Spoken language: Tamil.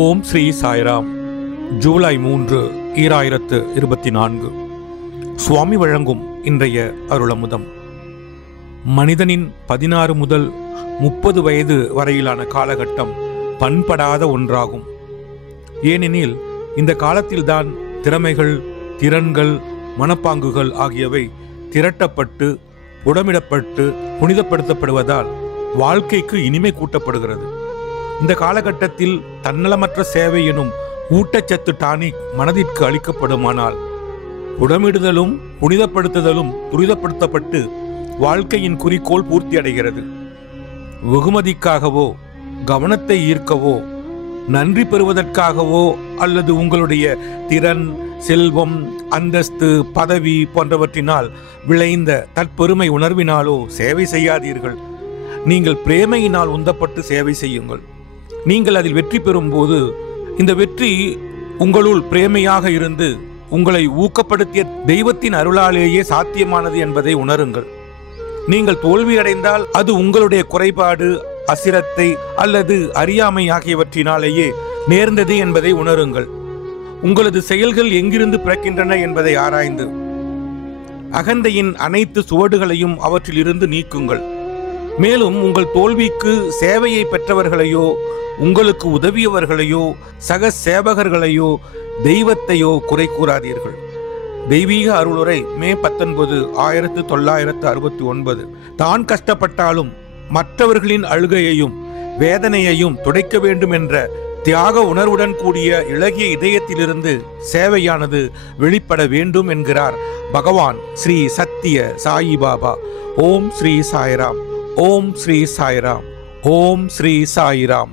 ஓம் ஸ்ரீ சாய்ராம். ஜூலை 3, 2024. சுவாமி வழங்கும் இன்றைய அருளமுதம். மனிதனின் 16 முதல் 30 வயது வரையிலான காலகட்டம் பண்படாத ஒன்றாகும். ஏனெனில் இந்த காலத்தில்தான் திறமைகள், திறன்கள், மனப்பாங்குகள் ஆகியவை திரட்டப்பட்டு புடமிடப்பட்டு புனிதப்படுத்தப்படுவதால் வாழ்க்கைக்கு இனிமை கூட்டப்படுகிறது. இந்த காலகட்டத்தில் தன்னலமற்ற சேவை எனும் ஊட்டச்சத்து டானிக் மனதிற்கு அளிக்கப்படுமானால் புடமிடுதலும் புனிதப்படுத்துதலும் துரிதப்படுத்தப்பட்டு வாழ்க்கையின் குறிக்கோள் பூர்த்தி அடைகிறது. வெகுமதிக்காகவோ, கவனத்தை ஈர்க்கவோ, நன்றி பெறுவதற்காகவோ அல்லது உங்களுடைய திறன், செல்வம், அந்தஸ்து, பதவி போன்றவற்றினால் விளைந்த தற்பெருமை உணர்வினாலோ சேவை செய்யாதீர்கள். நீங்கள் பிரேமையினால் உந்தப்பட்டு சேவை செய்யுங்கள். நீங்கள் அதில் வெற்றி பெறும்போது இந்த வெற்றி உங்களுள் பிரேமையாக இருந்து உங்களை ஊக்கப்படுத்திய தெய்வத்தின் அருளாலேயே சாத்தியமானது என்பதை உணருங்கள். நீங்கள் தோல்வியடைந்தால் அது உங்களுடைய குறைபாடு, அசிரத்தை அல்லது அறியாமை ஆகியவற்றினாலேயே நேர்ந்தது என்பதை உணருங்கள். உங்களது செயல்கள் எங்கிருந்து பிறக்கின்றன என்பதை ஆராய்ந்து அகந்தையின் அனைத்து சுவடுகளையும் அவற்றில் இருந்து நீக்குங்கள். மேலும் உங்கள் தோல்விக்கு சேவையை பெற்றவர்களையோ, உங்களுக்கு உதவியவர்களையோ, சக சேவகர்களையோ, தெய்வத்தையோ குறை கூறாதீர்கள். தெய்வீக அருளுரை, மே 19, 1969. தான் கஷ்டப்பட்டாலும் மற்றவர்களின் அழுகையையும் வேதனையையும் துடைக்க வேண்டும் என்ற தியாக உணர்வுடன் கூடிய இளகிய இதயத்திலிருந்து சேவையானது வெளிப்பட வேண்டும் என்கிறார் பகவான் ஸ்ரீ சத்திய சாயிபாபா. ஓம் ஸ்ரீ சாய்ராம். ஓம் ஸ்ரீ சாய்ராம். ஓம் ஸ்ரீ சாய்ராம்.